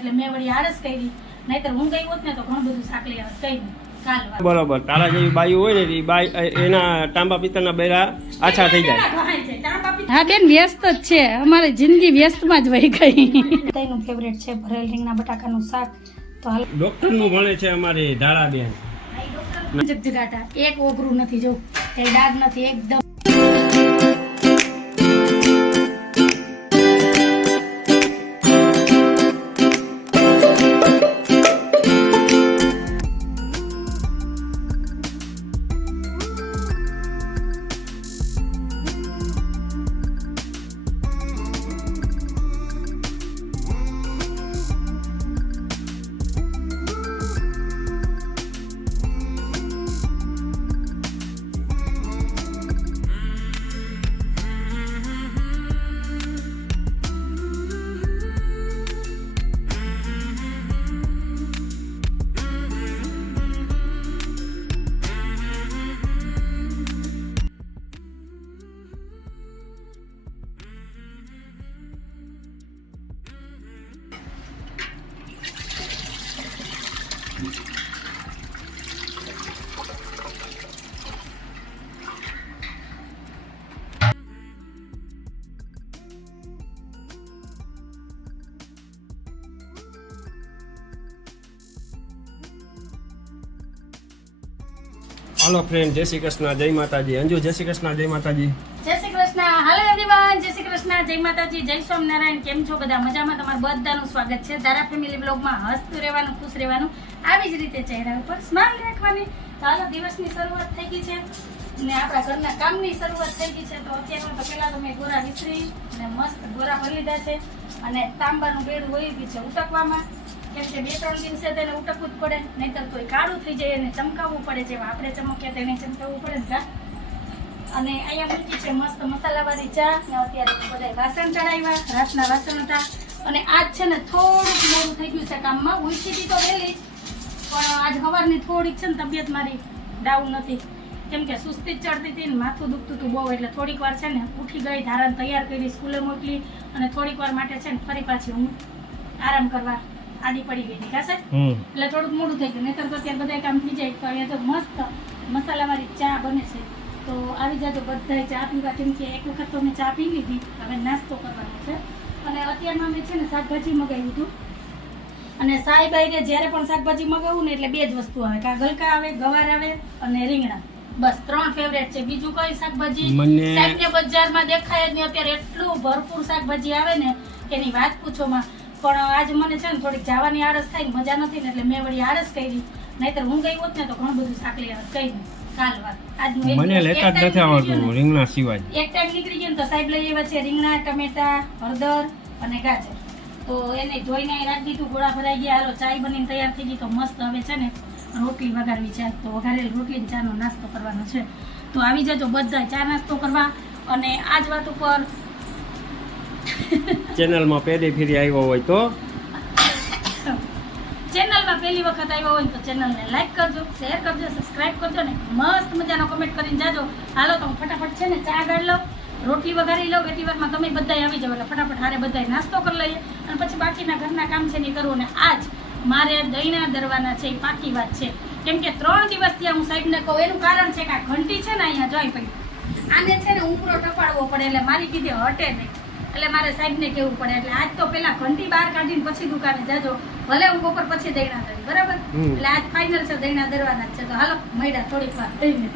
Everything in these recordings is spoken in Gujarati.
એટલે મેં વળી આળસ કરી, નહીતર હું ગઈ હોત ને તો ઘણું બધું શાક લઈ આવત. કઈ નહીં, કાલ વાત. બરોબર. તારા જેવી બાયું હોય ને એ બાઈ એના તાંબા પિત્તળના બેરા આછા થઈ જાય. હા બેન, વ્યસ્ત જ છે, અમારી જિંદગી વ્યસ્તમાં જ વહી ગઈ. બધાનું ફેવરેટ છે ભરેલ રીંગણા બટાકાનું શાક. તો હાલ ડોક્ટર નું ભણે છે અમારી ધારાબેન. જગજગાટા એક ઓગરું નથી, જો કઈ ડાઘ નથી, એકદમ હાલો ફ્રેન્ડ, જય શ્રી કૃષ્ણ, જય માતાજી. અંજુ, જય શ્રી કૃષ્ણ, જય માતાજી. જય શ્રી કૃષ્ણ. હાલો એવરીવન, જય શ્રી કૃષ્ણ, જય માતાજી, જય સ્વામિનારાયણ. કેમ છો બધા? મજામાં? તમારું બધાનું સ્વાગત છે ધારા ફેમિલી બ્લોગમાં. હસતું રહેવાનું, ખુશ રહેવાનું, આવી જ રીતે ચહેરા ઉપર સ્માઈલ રાખવાની. તો હાલો, દિવસની શરૂઆત થઈ ગઈ છે ને આપણા ઘરના કામની શરૂઆત થઈ ગઈ છે. તો અત્યારમાં તો પહેલા તો મેં ગોરા વિસરી અને મસ્ત ગોરા ભરી લીધા છે અને તાંબાનું બેડું વહી ગયું છે ઉટકવામાં. કેમ કે 2-3 દિવસે તેને ઉટકવું જ પડે, નહીતર તો કાળું થઈ જાય, એને ચમકાવવું પડે, જેવા આપણે ચમક્યા તેને ચમકાવવું પડે ને. અને અહીંયા મૂકી છે મસ્ત મસાલાવાળી ચા ને અત્યારે બધા વાસણ ચડાવ્યા, રાતના વાસણ હતા. અને આજ છે ને થોડુંક મોડું થઈ ગયું છે કામમાં. ઉઠી હતી તો વહેલી જ, પણ આજ સવારની થોડીક છે ને તબિયત મારી ડાઉન નથી, કેમ કે સુસ્તી જ ચડતી હતી ને માથું દુખતું હતું બહુ. એટલે થોડીક વાર છે ને ઉઠી ગઈ, ધારાને તૈયાર કરી, સ્કૂલે મોકલી અને થોડીક વાર માટે છે ને ફરી પાછી હું આરામ કરવા આડી પડી ગઈ હતી કાશે. એટલે થોડુંક મોડું થઈ ગયું, નહીતર તો અત્યારે બધા કામ થઈ જાય. તો અહીંયા તો મસ્ત મસાલાવાળી ચા બને છે, તો આવી જાજો બધા ચા પીવા. કેમ કે એક વખત તો મેં ચા પી લીધી, હવે નાસ્તો કરવાનો છે. અને અત્યારમાં મેં છે ને શાકભાજી મગાવ્યું હતું. અને સાઈબાઈને જ્યારે પણ શાકભાજી મગાવું ને એટલે 2 જ વસ્તુ આવે, કાં ગલકા આવે, ગવાર આવે અને રીંગણા. બસ 3 ફેવરેટ છે. બીજું કઈ શાકભાજી સાહેબને બજારમાં દેખાય જ નહીં. અત્યારે એટલું ભરપૂર શાકભાજી આવે ને એની વાત પૂછોમાં. પણ આજ મને છે ને થોડીક જવાની આળસ થાય, મજા નથી ને એટલે મેં વળી આળસ કરી, નહીતર હું ગઈ હોત ને તો ઘણું બધું શાક લઈ આવત. કઈ નહીં, કાલ વાત. આજનું મને લેતા જ નથી આવડતું રીંગણા સિવાય. એક ટાઈમ નીકળી ગયો ને તો સાહેબ લઈ આવ્યા છે રીંગણા, ટમેટા, હળદર અને ગાજર. તો એને જોઈને રાખી દીધું, ગોળા ભરાઈ ગયા. હાલો, ચાય બનીને તૈયાર થઈ ગઈ. તો મસ્ત હવે છે ને રોટલી વઘારવી છે, તો વઘારેલી રોટલી ચાનો નાસ્તો કરવાનો છે. તો આવી જજો બધા ચા નાસ્તો કરવા. અને આજ વાત ઉપર ચેનલમાં પહેલી ફેરી આવ્યો હોય તો ચેનલમાં પહેલી વખત આવ્યો હોય તો ચેનલને લાઈક કરજો, શેર કરજો, સબસ્ક્રાઇબ કરજો ને મસ્ત મજાનો કમેન્ટ કરીને જાજો. હાલો, તો હું ફટાફટ છે ને ચા ગાળી લઉં, રોટલી વઘારી લઉં. એટલી વારમાં તમે બધા આવી જાવ એટલે ફટાફટ હારે બધા નાસ્તો કરી લઈએ અને પછી બાકીના ઘરના કામ છે ને કરવું. ને આજ મારે દહીંના દરવાના છે, એ પાકી વાત છે. કેમ કે 3 દિવસથી હું સાહેબને કહું, એનું કારણ છે કે આ ઘંટી છે ને અહીંયા જોઈ પડી, આને છે ને ઉપરો ટપાડવો પડે, એટલે મારી કીધે હટે નહીં, એટલે મારે સાહેબને કહેવું પડે. એટલે આજ તો પેલા ઘંટી બહાર કાઢીને પછી દુકાને જાજો, ભલે હું બપોર પછી દહીંના દરી, બરાબર? એટલે આજ ફાઇનલ છે, દહીંના દરવાના જ છે. તો હાલો, મળ્યા થોડીક વાર દઈને.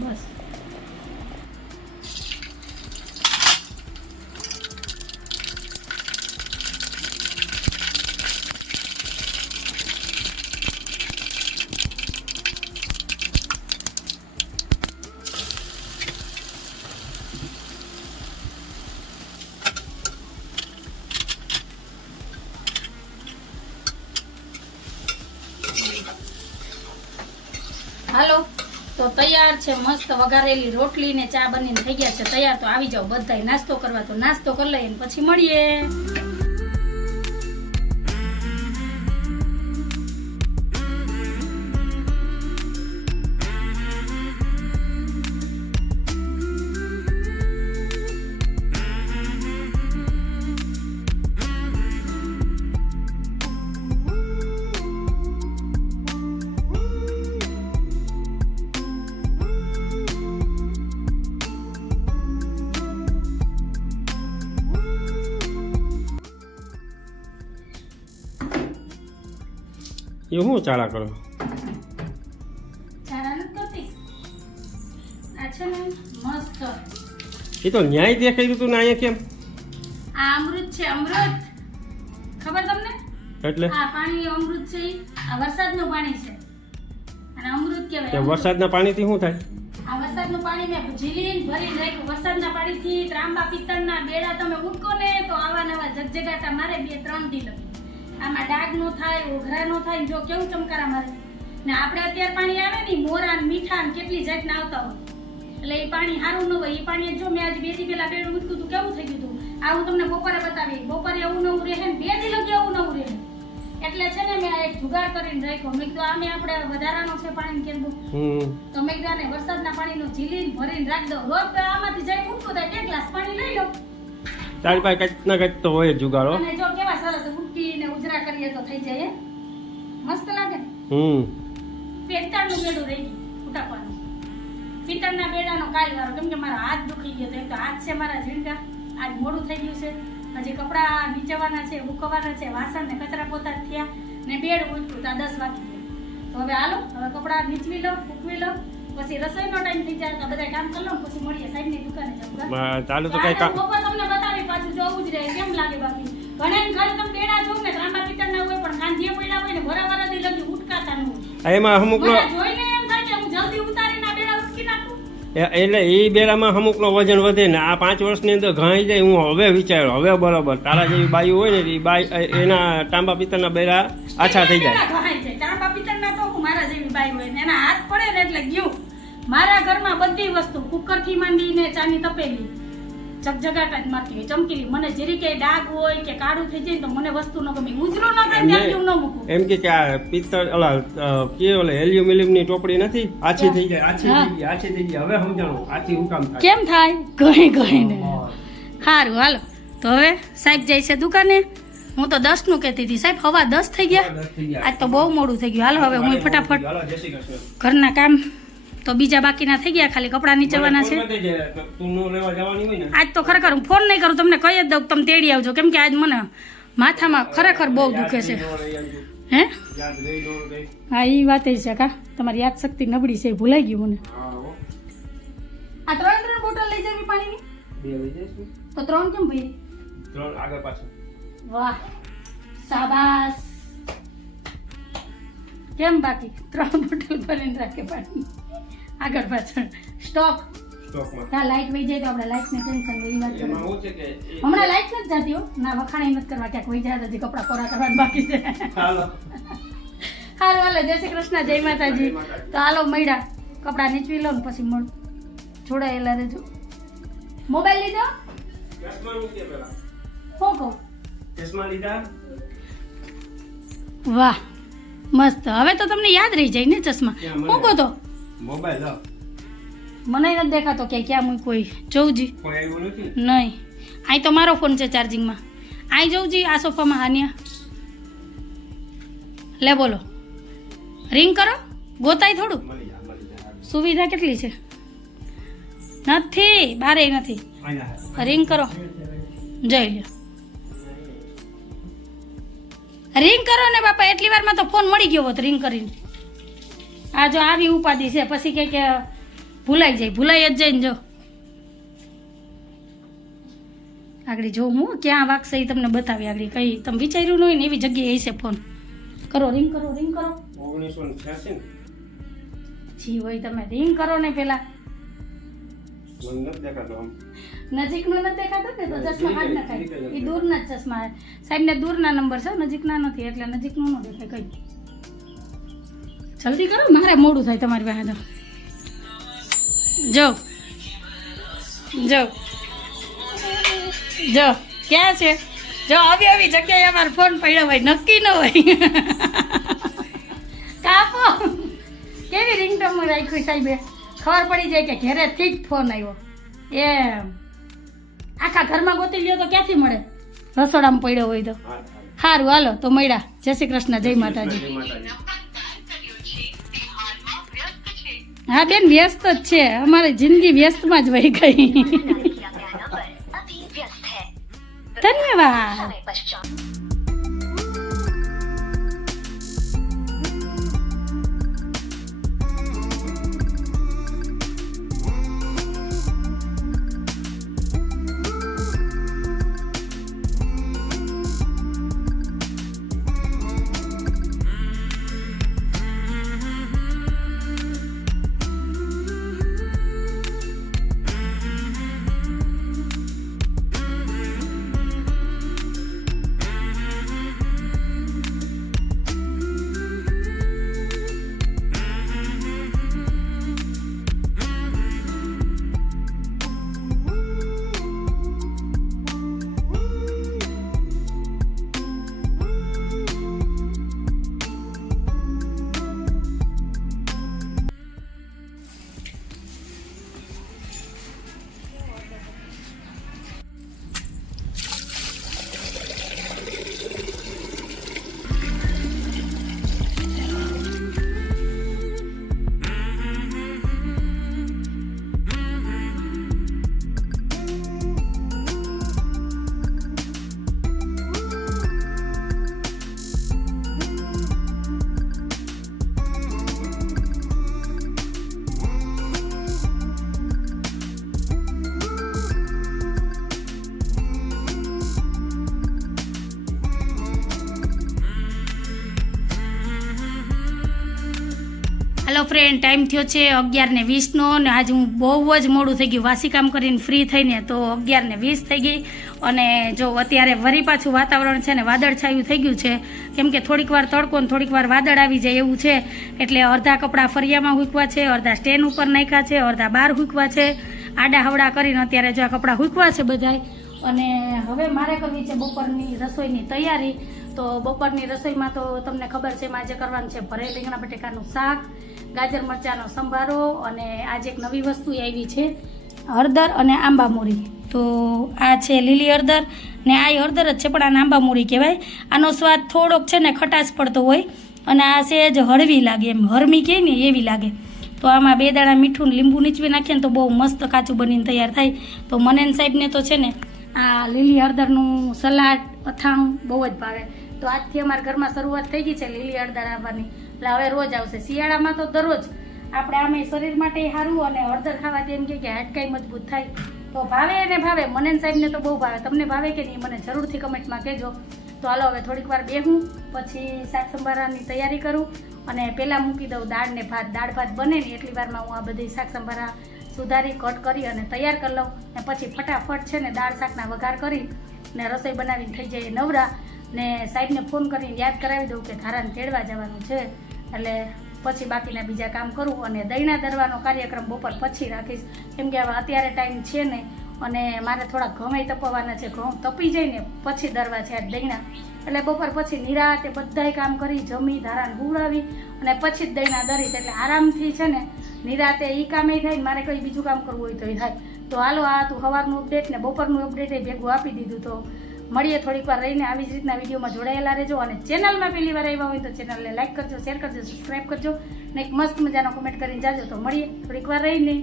બસ હાલો, તો તૈયાર છે મસ્ત વઘારેલી રોટલી ને ચા બનીને થઈ ગયા છે તૈયાર. તો આવી જાવ બધાય નાસ્તો કરવા. તો નાસ્તો કરી લઈએ પછી મળીએ. એ શું ચાલા કરો? ચારા નથી કરતી. આ છે ને મસ્ત. એ તો ન્યાય દેખાઈ હતું ને અહીંયા કેમ? આ અમૃત છે, અમૃત. ખબર તમને? એટલે આ પાણી અમૃત છે ઈ. આ વરસાદનું પાણી છે અને અમૃત કહેવાય. ત્યાં વરસાદના પાણીથી શું થાય? આ વરસાદનું પાણી મેં ઝીલીને ભરીને રાખ્યું. વરસાદના પાણીથી ત્રાંબા પિત્તળના બેડા તમે ઉટકો ને તો આવા નવા જગજગાટા મારે 2-3 દી લગી. આમાં ડાઘ નો થાય, ઓઘરા નો થાય. જો કેવું ચમકારા મારે. ને આપણે અત્યારે પાણી આવે ને મોરા ને મીઠા ને કેટલી જાતના આવતા હોય એટલે એ પાણી સારું ન હોય. એ પાણી જો મેં આજે 2 દી પહેલા બેડું ઉટકું હતું કેવું થઈ ગયું હતું. આ હું તમને બપોરે બતાવી. બપોરે એવું નવું રહે ને 2 દી લગી એવું નવું રહે. એટલે છે ને મેં આ એક જુગાડ કરીને રાખ્યો. મેં કીધું આમે આપણે વધારાનો છે પાણી કેવું તો મેં કીધું આને વરસાદના પાણીનો ઝીલીને ભરીને રાખી દઉં. રોજ આમાંથી જઈ ઉટકો થાય 2 ગ્લાસ પાણી લઈ લો. તારી પાસે કંઈક ના કંઈક તો હોય જ જુગાડો. અને જો કેવા સરસ ઉટકીને ઉજરા કરીએ તો થઈ જાય. મસ્ત લાગે ને. પિત્તળનું બેડું રહી ગયું ઉટાકવાનું. પિત્તળના બેડાનો કાલ વારો કેમ કે મારા હાથ દુખી ગયો તો હાથ છે મારા ઝીણકા. આજ મોડું થઈ ગયું છે. હજી કપડાં નીચેવાના છે, હુકવાના છે, વાસણ ને કચરા પોતા થયા ને બેડ ઉઠ્યું તો 10 વાગી ગયા. તો હવે હાલો હવે કપડાં નીચવી લો, ફૂકવી લો, પછી રસોઈનો ટાઈમ થઈ જાય તો બધા કામ કરી લો પછી મળીએ સાઈડની દુકાને જવું. ચાલુ તો કઈ કામ બપોર તમને બતાવી પાછું જોવું જ રહે કેમ લાગે. બાકી ઘણા ઘરે તમે બેડા જોઉં ને ત્રાંબા પિત્તળના હોય પણ કાંજીએ પડ્યા હોય ને ભરાવારાથી લગી ઉટકાતા ન હોય. એમાં અમુક મને જોઈને એમ થાય કે હું જલ્દી ઉતારીને આ બેડા ઉટકી નાખું. એટલે એ બેડામાં અમુકનો વજન વધે ને આ 5 વર્ષની અંદર ઘાઈ જાય. હું હવે વિચાર્યો હવે બરાબર તારા જેવી બાઈ હોય ને એ બાઈ એના તાંબા પિત્તળના બેડા આછા થઈ જાય. તાંબા પિત્તળના તો હું મારા જેવી બાઈ હોય ને એના હાથ પડે ને એટલે ગયું. મારા ઘરમાં બધી વસ્તુ કુકરથી માંડીને ચાની તપેલી જગજગાટા જ મારતી હોય ચમકીલી. મને જરી કે ડાઘ હોય કે કાળું થઈ જાય તો મને વસ્તુ ન ગમે. ઉજરો ન થાય ત્યાં હું ન મૂકું. એમ કે આ પિત્તળ ઓલા કે ઓલે એલ્યુમિનિયમ ની ટોપડી નથી આછી થઈ જાય. આછી થઈ જાય. હવે સમજાણું આછી હું કામ થાય કેમ થાય ગઈ ને. સારું હાલો તો હવે સાહેબ જાય છે દુકાને. હું તો 10 નું કહેતી હતી સાહેબ હવા 10 થઈ ગયા. આજ તો બહુ મોડું થઈ ગયું. હાલો હવે હું ફટાફટ ઘરના કામ તો બીજા બાકીના થઈ ગયા. ખાલી કપડા નીચેવાના છે. આજ તો ખરેખર હું ફોન નહીં કરું તમને કહી જ દઉં તમે તેડી આવજો કેમ કે આજ મને માથામાં ખરેખર બહુ દુખે છે. હે હા એ વાત છે કા તમારી યાદ શક્તિ નબળી છે ભૂલાઈ ગયું મને. આ 3 બોટલ લઈ જવી પાણીની. 2 લઈ જઈશું તો 3 કેમ ભાઈ? 3 આગળ પાછળ. વાહ શાબાશ. કેમ બાકી 3 બોટલ ભરીને રાખે પાણી આગળ પાછળ સ્ટોકમાં. ત્યાં લાઈટ વહી જાય તો આપણે લાઈટની ટેન્શન હોય. એ વાત હમણાં લાઈટ નથી જતી હો ના વખાણી નથી કરવા. ક્યાંક વહી જાય તો હજી કપડાં કોરા કરવાનું બાકી છે. હાલો જય શ્રી કૃષ્ણ જય માતાજી. તો હાલો મળ્યા કપડાં નીચવી લો ને પછી મળ જોડાયેલા રહેજો. મોબાઈલ લીધો શું કહું? વાહ મસ્ત. હવે તો તમને યાદ રહી જાય ને ચશ્મા. શું કહો તો મોબાઈલ મને નથી દેખાતો કે ક્યાં મૂક કોઈ જોઉં જી નહીં. અહીં તો મારો ફોન છે ચાર્જિંગમાં. અહીં જોઉં જી આ સોફામાં હાન્યા લે બોલો રિંગ કરો ગોતાય થોડું. સુવિધા કેટલી છે? નથી બારે નથી. રિંગ કરો જઈ લ્યો. રિંગ કરો ને બાપા. એટલી વારમાં તો ફોન મળી ગયો હોત રિંગ કરીને. આ જો આવી ઉપાધિ છે પછી કે ભૂલાઈ જાય. ભૂલાઈ જ જાય ને જો આગળ જો હું ક્યાં વાગશે એ તમને બતાવી. આગળ કઈ તમે વિચાર્યું ન હોય ને એવી જગ્યાએ છે ફોન. કરો રિંગ કરો રિંગ કરો. 1986 જી હોય તમે રિંગ કરો ને પેલા. નજીકનો નથી દેખાતો ને તો ચશ્મા કાઢ નાખાય. એ દૂરના જ ચશ્મા સાહેબ ને દૂરના નંબર છે નજીકના નથી એટલે નજીકનું ન દેખાય. કઈ જલ્દી કરો મારે મોડું થાય તમારી પાસે. તો જો જો જો ક્યાં છે? જો આવી જગ્યાએ અમારો ફોન પડ્યો હોય નક્કી ન હોય. કાપો કેવી રિંગટોન રાખ્યું સાહેબે. ખબર પડી જાય કે ઘરેથી જ ફોન આવ્યો. એમ આખા ઘરમાં ગોતી લ્યો તો ક્યાંથી મળે? રસોડામાં પડ્યો હોય તો. સારું હાલો તો મળ્યા. જય શ્રી કૃષ્ણ જય માતાજી. હા બેન વ્યસ્ત જ છે. અમારી જિંદગી વ્યસ્તમાં જ વહી ગઈ. ધન્યવાદ. હાલો ફ્રેન્ડ, ટાઈમ થયો છે 11:20નો ને આજે હું બહુ જ મોડું થઈ ગયું વાસી કામ કરીને ફ્રી થઈને, તો 11:20 થઈ ગઈ. અને જો અત્યારે વરી પાછું વાતાવરણ છે ને વાદળછાયું થઈ ગયું છે, કેમ કે થોડીક વાર તડકો ને થોડીક વાર વાદળ આવી જાય એવું છે. એટલે અડધા કપડાં ફરિયામાં હૂકવા છે, અડધા સ્ટેન્ડ ઉપર નાખ્યા છે, અડધા બહાર હૂકવા છે. આડા હવડા કરીને અત્યારે જો આ કપડાં હૂકવા છે બધાય. અને હવે મારે કરવી છે બપોરની રસોઈની તૈયારી. તો બપોરની રસોઈમાં તો તમને ખબર છે આજે કરવાનું છે ભરેલ રીંગણા બટેકાનું શાક, ગાજર મરચાંનો સંભારો, અને આજે એક નવી વસ્તુ આવી છે હળદર અને આંબામૂરી. તો આ છે લીલી હળદર ને આ હળદર જ છે પણ આને આંબામૂરી કહેવાય. આનો સ્વાદ થોડોક છે ને ખટાશ પડતો હોય અને આ સહેજ હળવી લાગે, એમ હરમી કહે ને એવી લાગે. તો આમાં 2 દાણા મીઠું ને લીંબુ નીચવી નાખીએ ને તો બહુ મસ્ત કાચું બનીને તૈયાર થાય. તો મને ને સાહેબને તો છે ને આ લીલી હળદરનું સલાડ અથાણું બહુ જ ભાવે. તો આજથી અમારા ઘરમાં શરૂઆત થઈ ગઈ છે લીલી હળદર આવવાની. એટલે હવે રોજ આવશે. શિયાળામાં તો દરરોજ આપણે આમે શરીર માટે સારું, અને હળદર ખાવાથી એમ કે હાડકાઈ મજબૂત થાય. તો ભાવે અને ભાવે, મને સાહેબને તો બહુ ભાવે. તમને ભાવે કે નહીં મને જરૂરથી કમેન્ટમાં કહેજો. તો હાલો હવે થોડીક વાર બેહું, પછી શાક સંભારાની તૈયારી કરું. અને પહેલાં મૂકી દઉં દાળ ને ભાત. દાળ ભાત બને ને એટલી વારમાં હું આ બધી શાક સંભારા સુધારી કટ કરી અને તૈયાર કરી લઉં. ને પછી ફટાફટ છે ને દાળ શાકના વઘાર કરી ને રસોઈ બનાવીને થઈ જાય નવરા. ને સાહેબને ફોન કરીને યાદ કરાવી દઉં કે ધારાને તેડવા જવાનું છે, એટલે પછી બાકીના બીજા કામ કરું. અને દહીંના દરવાનો કાર્યક્રમ બપોર પછી રાખીશ, કેમ કે હવે અત્યારે ટાઈમ છે ને, અને મારે થોડા ઘઉં તપવાના છે. ઘઉં તપી જાય ને પછી દરવા છે આ દહીંના. એટલે બપોર પછી નિરાતે બધાય કામ કરી જમી ધારાને હુવડાવી અને પછી જ દહીંના દરીશ. એટલે આરામથી છે ને નિરાતે એ કામ થાય ને મારે કંઈ બીજું કામ કરવું હોય તો એ થાય. તો હાલો આ તું સવારનું અપડેટ ને બપોરનું અપડેટ એ ભેગું આપી દીધું. તો મળીએ થોડીક વાર રહીને. આવી જ રીતના વિડીયોમાં જોડાયેલા રહેજો. અને ચેનલમાં પહેલી વાર આવ્યા હોય તો ચેનલને લાઈક કરજો, શેર કરજો, સબસ્ક્રાઈબ કરજો ને એક મસ્ત મજાનો કમેન્ટ કરીને જાજો. તો મળીએ થોડીક વાર રહીને.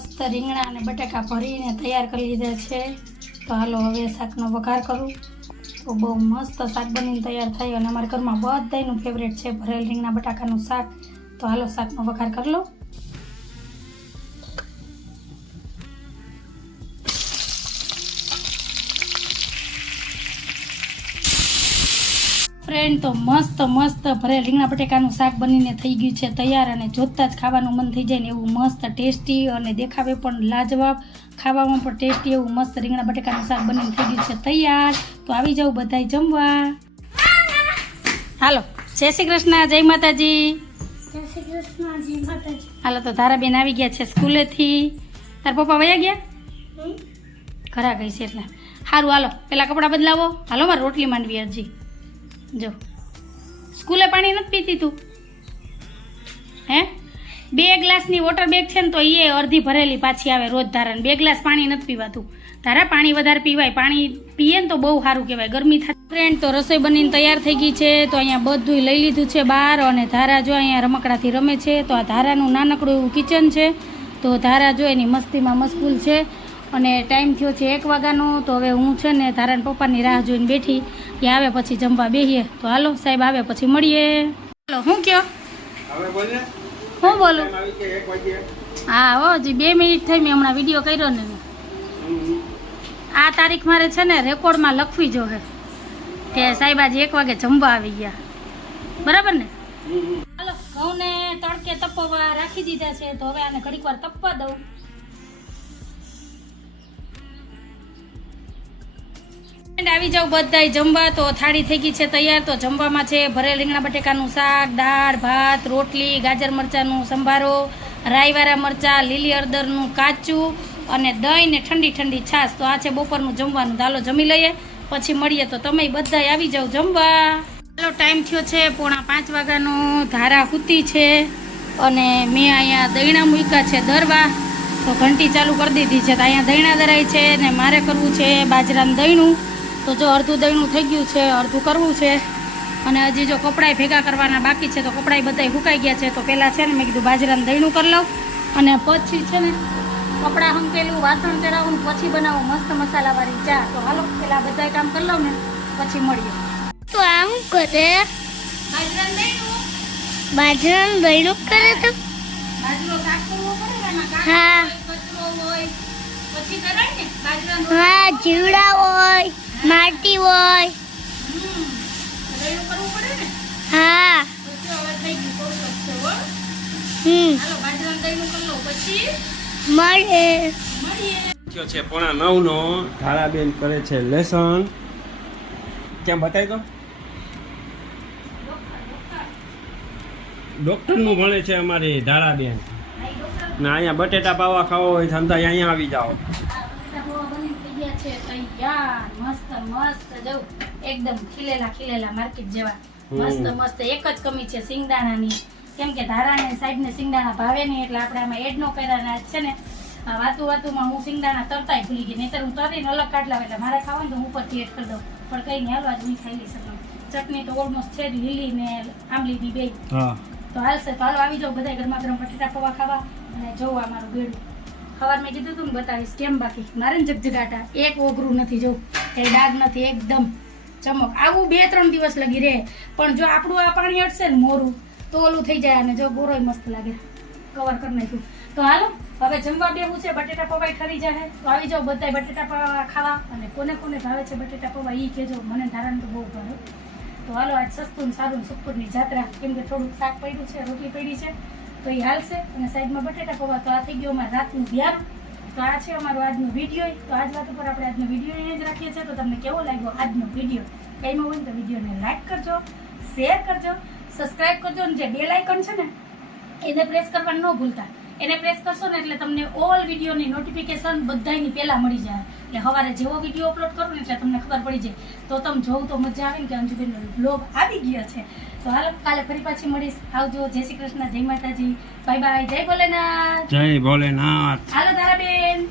મસ્ત રીંગણા અને બટાકા ભરીને તૈયાર કરી લીધા છે. તો હાલો હવે શાકનો વઘાર કરું. તો બહુ મસ્ત શાક બનીને તૈયાર થાય. અને અમારા ઘરમાં બધાયનું ફેવરેટ છે ભરેલ રીંગણા બટાકાનું શાક. તો હાલો શાકનો વઘાર કરી લો. ફ્રેન્ડ, તો મસ્ત ભરેલ રીંગણા બટેકાનું શાક બનીને થઈ ગયું છે તૈયાર. અને જોતા જ ખાવાનું મન થઈ જાય ને એવું મસ્ત ટેસ્ટી, અને દેખાવે પણ લાજવાબ, ખાવામાં પણ ટેસ્ટી એવું મસ્ત રીંગણા બટેકાનું શાક બનીને થઈ ગયું છે તૈયાર. તો આવી જાવ બધાય જમવા. હાલો, જય શ્રી કૃષ્ણ, જય માતાજી. જય શ્રી કૃષ્ણ, જય માતાજી. હાલો, તો ધારાબેન આવી ગયા છે સ્કૂલેથી. તાર પપ્પા વયા ગયા? ઘરા ગઈ છે એટલે સારું. હાલો પેલા કપડાં બદલાવો. હાલો મારે રોટલી માંડવી હજી. જો સ્કૂલે પાણી નથી પીતી તું? હે? 2 ગ્લાસની વોટર બેગ છે ને તો એ અડધી ભરેલી પાછી આવે રોજ ધારાને. 2 ગ્લાસ પાણી નથી પીવાતું. ધારા પાણી વધારે પીવાય. પાણી પીએ ને તો બહુ સારું કહેવાય. ગરમી થાય. ફ્રેન્ડ, તો રસોઈ બનીને તૈયાર થઈ ગઈ છે. તો અહીંયા બધું લઈ લીધું છે બહાર. અને ધારા જો અહીંયા રમકડાથી રમે છે. તો આ ધારાનું નાનકડું એવું કિચન છે. તો ધારા જો એની મસ્તીમાં મશગુલ છે. અને ટાઈમ થયો છે 1 વાગ્યાનો. તો હવે હું છે ને ધારાના પપ્પાની રાહ જોઈને બેઠી, એ આવે પછી જમવા બેસીએ. તો હાલો સાહેબ આવે પછી મળીએ. હાલો, હું કયો? હું બોલું? હા હો, હજી 2 મિનિટ થઈ. મેં હમણાં વિડીયો કર્યો ને. આ તારીખ મારે છે ને રેકોર્ડમાં લખવી જોઈએ કે સાહેબ આજે 1 વાગે જમવા આવી ગયા. બરાબર ને? હાલો, ઘઉંને તડકે તપવા રાખી દીધા છે. તો હવે આને ઘડીક વાર તપવા દઉં. આવી જાવ બધાય જમવા. તો થાળી થઈ ગઈ છે તૈયાર. તો જમવામાં છે ભરેલ રીંગણા બટેકાનું શાક, દાળ ભાત, રોટલી, ગાજર મરચાંનું સંભારો, રાઈવાળા મરચાં, લીલી હળદરનું કાચું, અને દહીં ને ઠંડી છાશ. તો આ છે બપોરનું જમવાનું. ચાલો જમી લઈએ પછી મળીએ. તો તમે બધાય આવી જાવ જમવા. ચાલો, ટાઈમ થયો છે 4:45 વાગ્યાનો. ધારા સૂતી છે અને મેં અહીંયા દહીંણા મૂક્યા છે દરવા. તો ઘંટી ચાલુ કરી દીધી છે. તો અહીંયા દહીંણા દરાય છે ને મારે કરવું છે બાજરાનું દહીંનું. તો જો અડધું દહીંનું થઈ ગયું છે, અડધું કરવું છે. અને હજી જો કપડાય ભેગા કરવાના બાકી છે. તો કપડાય બધાય સુકાઈ ગયા છે. તો પહેલાં છે ને મેં કીધું બાજરાનું દહીંનું કરી લઉં, અને પછી છે ને કપડાં હંકેલું, વાસણ ચડાવું, પછી બનાવું મસ્ત મસાલાવાળી ચા. તો હાલો પહેલાં બધાય કામ કરી લઉં ને પછી મળીએ. તો આમ કરે બાજરાનું દહીંનું બાજરાનું દહીણું કરે તો બાજરો શાક કરવો પડે ને એમાં કાંકરો હા. હોય, કચરો હોય પછી કરાય ને બાજરાનો હા જીવડા હોય માટી હોય દહીણું કરવું પડે ને હા પછી હવે થઈ ગયું કોર્સ છે હો હાલો બાજરાનું દહીણું કરી લો પછી મળે મળીએ થયો છે 8:45 નો ધારાબેન કરે છે લેસન ક્યાં બતાવી દો ડોક્ટરનું ભણે છે અમારી ધારાબેન ને અહીંયા બટેટા પાવા ખાવા હોય ધંધા અહીંયા આવી જાઓ મસ્ત મસ્ત જવું એકદમ ખીલેલા માર્કેટ જેવા મસ્ત મસ્ત એક જ કમી છે સિંગદાણાની કેમ કે ધારાને સાહેબને સિંગદાણા ભાવે નહીં એટલે આપણે આમાં એડ નો કર્યા છે ને વાતુમાં હું સિંગદાણા તરતાય ભૂલી ગઈ નહીતર હું તરીને અલગ કાઢલાવ એટલે મારે ખાવાનું તો હું ઉપરથી એડ કરી દઉં પણ કઈ નહીં હાલો આજ હું ખાઈ લઈ શકું ચટણી તો ઓલમોસ્ટ છે જ લીલી ને આંબલીની બે હા તો હાલશે તો હાલો આવી જાઓ બધા ગરમા ગરમ બટેટા પૌવા ખાવા અને જોવા મારું ગેડું ખબર મેં કીધું તું ને બતાવીશ કેમ બાકી મારે ને જગજગાટા એક ઓગરું નથી જોવું એ ડાઘ નથી એકદમ ચમક આવું 2-3 દિવસ લગી રહે પણ જો આપણું આ પાણી અડશે ને મોરું તો ઓલું થઈ જાય અને જો બોરોય મસ્ત લાગે કવર કરી નાખ્યું તો હાલો હવે જમવા બેવું છે બટેટા પૌવા ઠરી જાય તો આવી જાઓ બધા બટેટા પૌવા ખાવા અને કોને કોને ભાવે છે બટેટા પૌવા એ કહેજો મને ધારાને તો બહુ ભાવે તો હાલો આજ સસ્તું ને સારું સુપુરની જાત્રા કેમ કે થોડુંક શાક પડ્યું છે રોટલી પડી છે તો એ હાલશે અને સાઈડમાં બટેટા પૌવા તો આ થઈ ગયો અમારે રાતનું ધ્યાન તો આ છે અમારો આજનો વિડીયો તો આજ વાત ઉપર આપણે આજનો વિડીયો અહીંયા જ રાખીએ છીએ તો તમને કેવો લાગ્યો આજનો વિડીયો કઈમાં હોય ને તો વિડીયોને લાઈક કરજો શેર કરજો સબસ્ક્રાઈબ કરજો અને જે બેલ આઇકન છે ને એને પ્રેસ કરવાનું ન ભૂલતા એને પ્રેસ કરશો ને એટલે તમને ઓલ વિડીયોની નોટિફિકેશન બધાની પહેલાં મળી જાય એટલે સવારે જેવો વિડીયો અપલોડ કરું ને એટલે તમને ખબર પડી જાય તો તમે જોવું તો મજા આવે ને કે અંજુબેનનો બ્લોગ આવી ગયો છે તો હાલો કાલે ફરી પાછી મળીશ આવજો જય શ્રી કૃષ્ણ જય માતાજી બાય બાય જય ભોલેનાથ જય ભોલેનાથ હાલો ધારાબેન